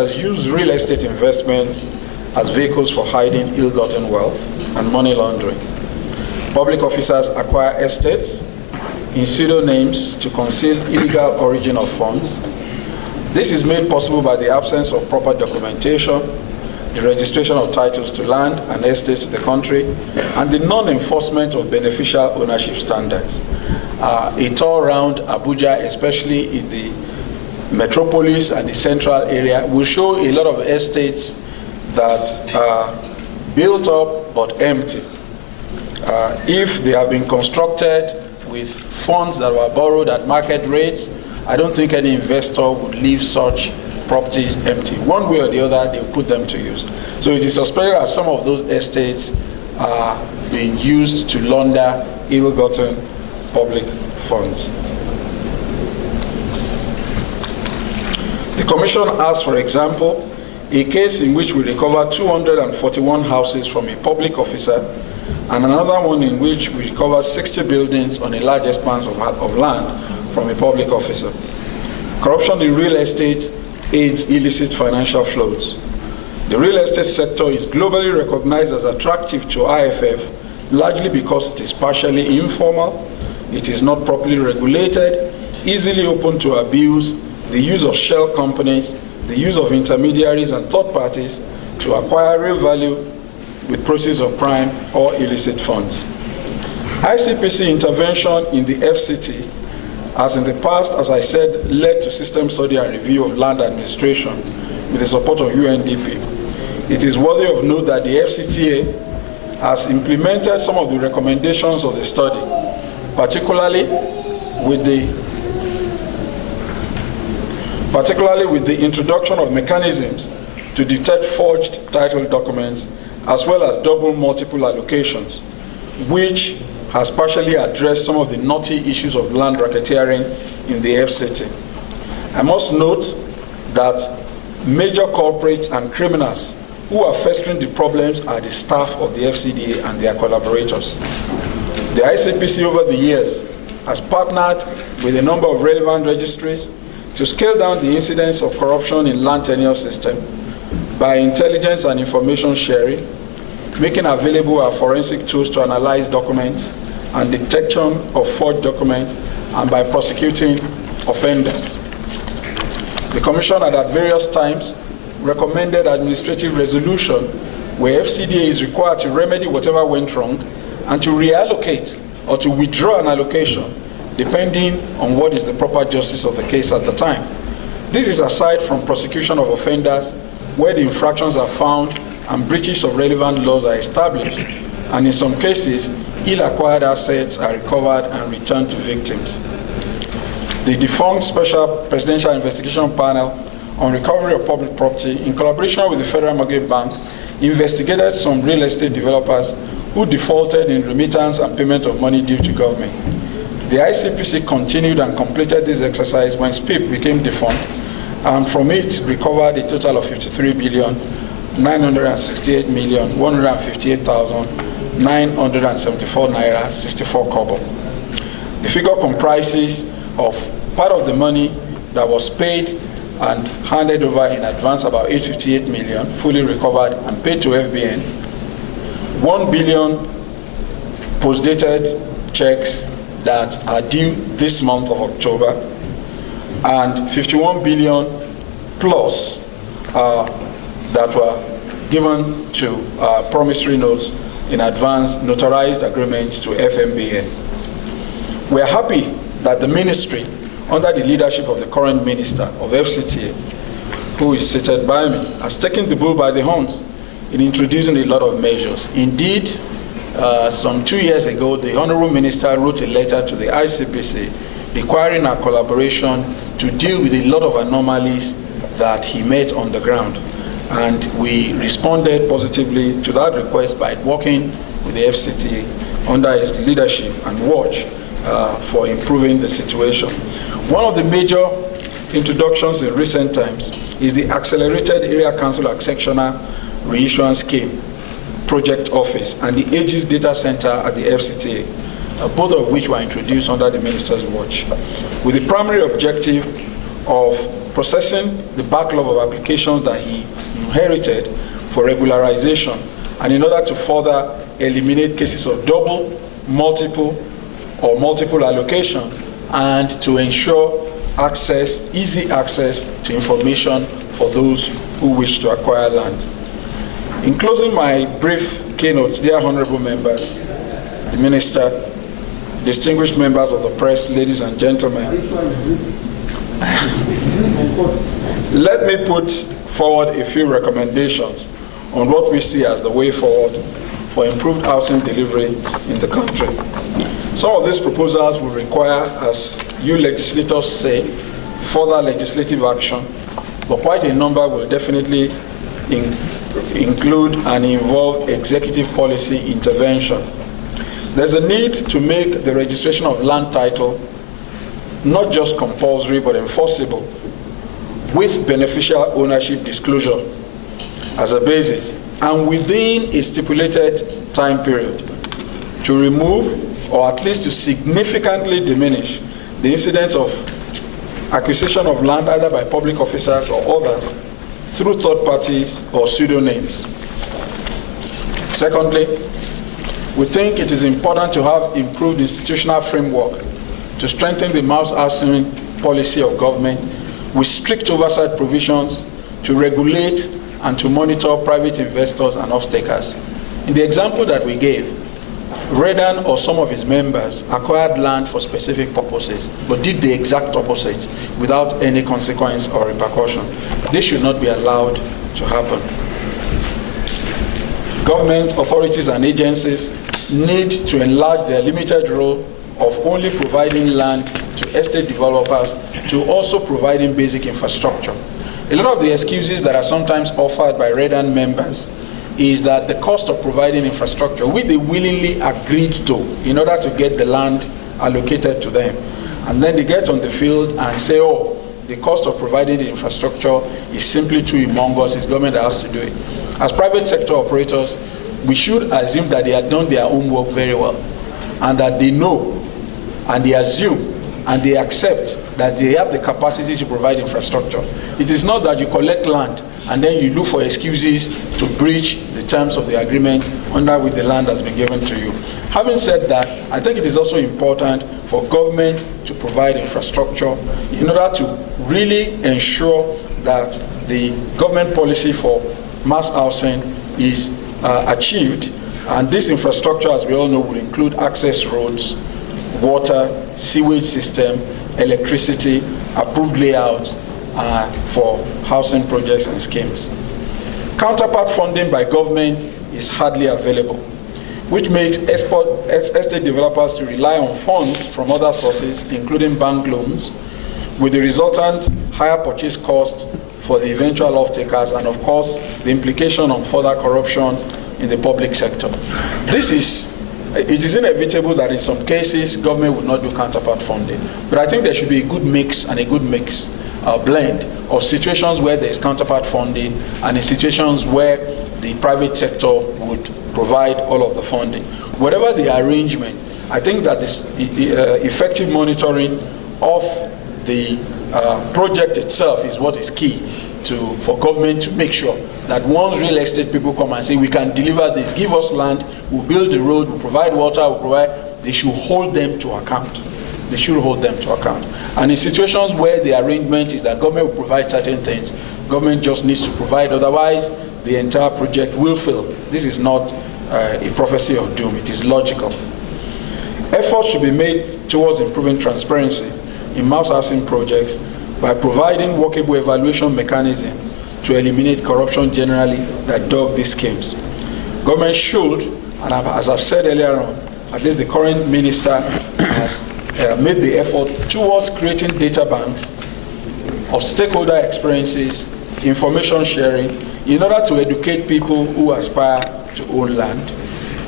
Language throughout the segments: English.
has used real estate investments as vehicles for hiding ill-gotten wealth and money laundering. Public officers acquire estates in pseudonames to conceal illegal origin of funds. This is made possible by the absence of proper documentation, the registration of titles to land and estates in the country, and the non-enforcement of beneficial ownership standards. A tour around Abuja, especially in the metropolis and the central area, will show a lot of estates that are built up but empty. If they have been constructed with funds that were borrowed at market rates, I don't think any investor would leave such properties empty. One way or the other, they will put them to use. So it is suspected that some of those estates are being used to launder ill-gotten public funds. The Commission asked, for example, a case in which we recovered 241 houses from a public officer and another one in which we recovered 60 buildings on a large expanse of land from a public officer. Corruption in real estate aids illicit financial flows. The real estate sector is globally recognized as attractive to IFF largely because it is partially informal, it is not properly regulated, easily open to abuse, the use of shell companies, the use of intermediaries and third parties to acquire real value with proceeds of crime or illicit funds. ICPC intervention in the FCT, as in the past, as I said, led to system study and review of land administration with the support of UNDP. It is worthy of note that the FCTA has implemented some of the recommendations of the study, particularly with the introduction of mechanisms to detect forged title documents as well as double multiple allocations, which has partially addressed some of the knotty issues of land racketeering in the FCT. I must note that major corporates and criminals who are festering the problems are the staff of the FCDA and their collaborators. The ICPC over the years has partnered with a number of relevant registries to scale down the incidence of corruption in land tenure system by intelligence and information sharing, making available our forensic tools to analyze documents and detection of forged documents, and by prosecuting offenders. The Commission had at various times recommended administrative resolution where FCDA is required to remedy whatever went wrong and to reallocate or to withdraw an allocation depending on what is the proper justice of the case at the time. This is aside from prosecution of offenders where the infractions are found and breaches of relevant laws are established, and in some cases, ill-acquired assets are recovered and returned to victims. The defunct Special Presidential Investigation Panel on Recovery of Public Property, in collaboration with the Federal Mortgage Bank, investigated some real estate developers who defaulted in remittance and payment of money due to government. The ICPC continued and completed this exercise when SPIP became defunct, and from it recovered a total of 53,968,158,974 naira 64 kobo. The figure comprises of part of the money that was paid and handed over in advance, about 858 million, fully recovered and paid to FBN, 1 billion post-dated checks that are due this month of October, and 51 billion plus that were given to promissory notes in advance notarized agreements to FMBN. We are happy that the ministry, under the leadership of the current minister of FCTA, who is seated by me, has taken the bull by the horns in introducing a lot of measures. Indeed, some 2 years ago, the Honorable Minister wrote a letter to the ICPC requiring our collaboration to deal with a lot of anomalies that he met on the ground. And we responded positively to that request by working with the FCTA under his leadership and watch for improving the situation. One of the major introductions in recent times is the Accelerated Area Council Sectional Reissuance Scheme Project Office and the Aegis Data Center at the FCTA, both of which were introduced under the Minister's watch, with the primary objective of processing the backlog of applications that he inherited for regularization, and in order to further eliminate cases of double, multiple allocation, and to ensure easy access to information for those who wish to acquire land. In closing my brief keynote, dear honorable members, the minister, distinguished members of the press, ladies and gentlemen, let me put forward a few recommendations on what we see as the way forward for improved housing delivery in the country. Some of these proposals will require, as you legislators say, further legislative action, but quite a number will definitely include and involve executive policy intervention. There's a need to make the registration of land title not just compulsory but enforceable, with beneficial ownership disclosure as a basis, and within a stipulated time period, to remove or at least to significantly diminish the incidence of acquisition of land either by public officers or others through third parties or pseudonyms. Secondly, we think it is important to have improved institutional framework to strengthen the mass housing policy of government with strict oversight provisions to regulate and to monitor private investors and off-takers. In the example that we gave, Redan or some of his members acquired land for specific purposes, but did the exact opposite without any consequence or repercussion. This should not be allowed to happen. Government authorities and agencies need to enlarge their limited role of only providing land to estate developers to also providing basic infrastructure. A lot of the excuses that are sometimes offered by Redan members is that the cost of providing infrastructure, which they willingly agreed to in order to get the land allocated to them, and then they get on the field and say, oh, the cost of providing the infrastructure is simply too humongous, it's government that has to do it. As private sector operators, we should assume that they have done their homework very well, and that they know, and they assume, and they accept that they have the capacity to provide infrastructure. It is not that you collect land and then you look for excuses to breach the terms of the agreement under which the land has been given to you. Having said that, I think it is also important for government to provide infrastructure in order to really ensure that the government policy for mass housing is achieved. And this infrastructure, as we all know, will include access roads, water, sewage system, electricity, approved layouts for housing projects and schemes. Counterpart funding by government is hardly available, which makes estate developers to rely on funds from other sources, including bank loans, with the resultant higher purchase cost for the eventual off-takers, and of course, the implication on further corruption in the public sector. It is inevitable that in some cases, government would not do counterpart funding. But I think there should be a good mix and a good blend of situations where there is counterpart funding and in situations where the private sector would provide all of the funding. Whatever the arrangement, I think that this effective monitoring of the project itself is what is key for government to make sure that once real estate people come and say, we can deliver this, give us land, we'll build the road, we'll provide water, they should hold them to account. They should hold them to account. And in situations where the arrangement is that government will provide certain things, government just needs to provide, otherwise the entire project will fail. This is not a prophecy of doom, it is logical. Efforts should be made towards improving transparency in mass housing projects by providing workable evaluation mechanism to eliminate corruption generally that dog these schemes. Government should, and as I've said earlier on, at least the current minister has made the effort towards creating data banks of stakeholder experiences, information sharing, in order to educate people who aspire to own land,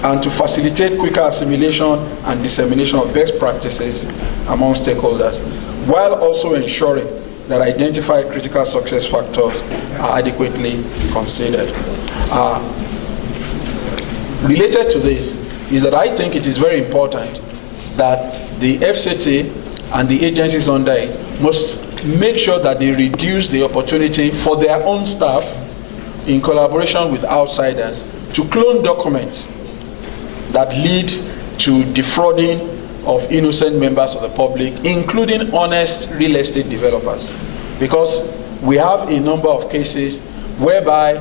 and to facilitate quicker assimilation and dissemination of best practices among stakeholders, while also ensuring that identified critical success factors are adequately considered. Related to this is that I think it is very important that the FCT and the agencies under it must make sure that they reduce the opportunity for their own staff, in collaboration with outsiders, to clone documents that lead to defrauding of innocent members of the public, including honest real estate developers. Because we have a number of cases whereby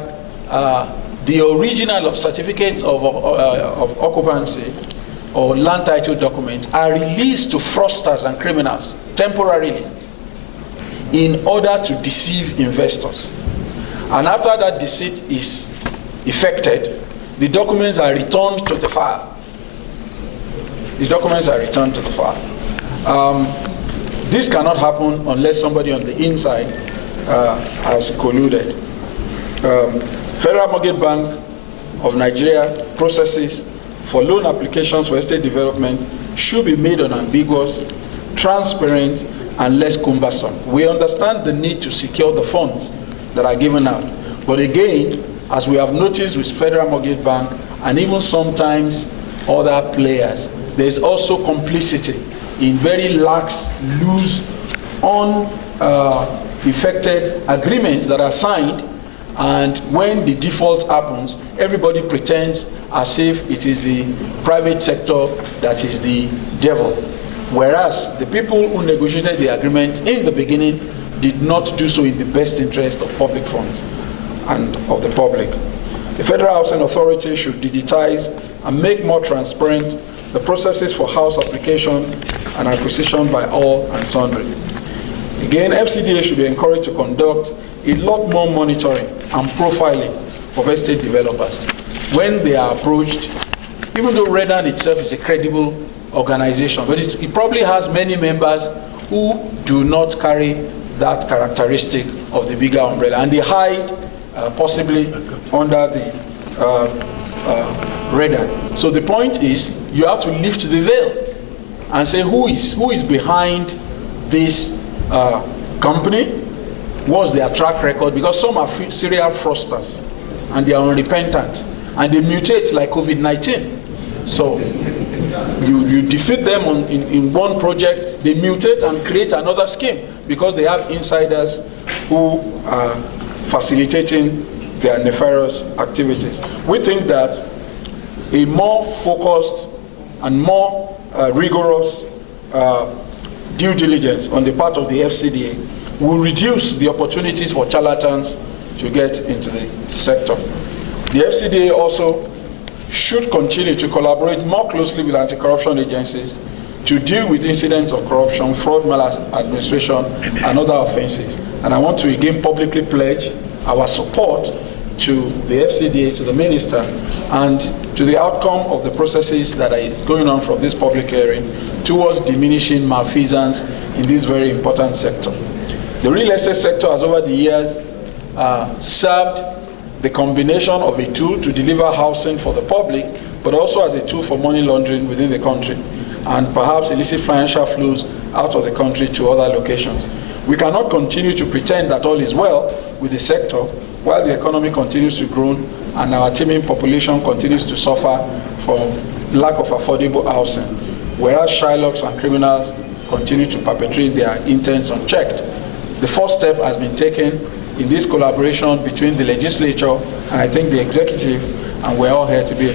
the original certificates of occupancy or land title documents are released to fraudsters and criminals temporarily in order to deceive investors. And after that deceit is effected, the documents are returned to the file. The documents are returned to the file. This cannot happen unless somebody on the inside has colluded. Federal Mortgage Bank of Nigeria processes for loan applications for estate development should be made unambiguous, transparent, and less cumbersome. We understand the need to secure the funds that are given out. But again, as we have noticed with Federal Mortgage Bank and even sometimes other players, there is also complicity in very lax, loose, unaffected agreements that are signed, and when the default happens, everybody pretends as if it is the private sector that is the devil. Whereas the people who negotiated the agreement in the beginning did not do so in the best interest of public funds and of the public. The Federal Housing Authority should digitize and make more transparent the processes for house application and acquisition by all and sundry. Again, FCDA should be encouraged to conduct a lot more monitoring and profiling of estate developers when they are approached, even though Redan itself is a credible organization, but it probably has many members who do not carry that characteristic of the bigger umbrella, and they hide possibly under the Redan. So the point is, you have to lift the veil and say who is behind this company, what's their track record, because some are serial fraudsters and they are unrepentant and they mutate like COVID-19. So you defeat them in one project, they mutate and create another scheme because they have insiders who are facilitating their nefarious activities. We think that a more focused and more rigorous due diligence on the part of the FCDA will reduce the opportunities for charlatans to get into the sector. The FCDA also should continue to collaborate more closely with anti-corruption agencies to deal with incidents of corruption, fraud, maladministration, and other offenses. And I want to again publicly pledge our support to the FCDA, to the Minister, and to the outcome of the processes that is going on from this public hearing towards diminishing malfeasance in this very important sector. The real estate sector has over the years served the combination of a tool to deliver housing for the public, but also as a tool for money laundering within the country, and perhaps illicit financial flows out of the country to other locations. We cannot continue to pretend that all is well with the sector while the economy continues to grow and our teeming population continues to suffer from lack of affordable housing, whereas Shylocks and criminals continue to perpetrate their intents unchecked. The first step has been taken in this collaboration between the legislature and I think the executive, and we're all here to be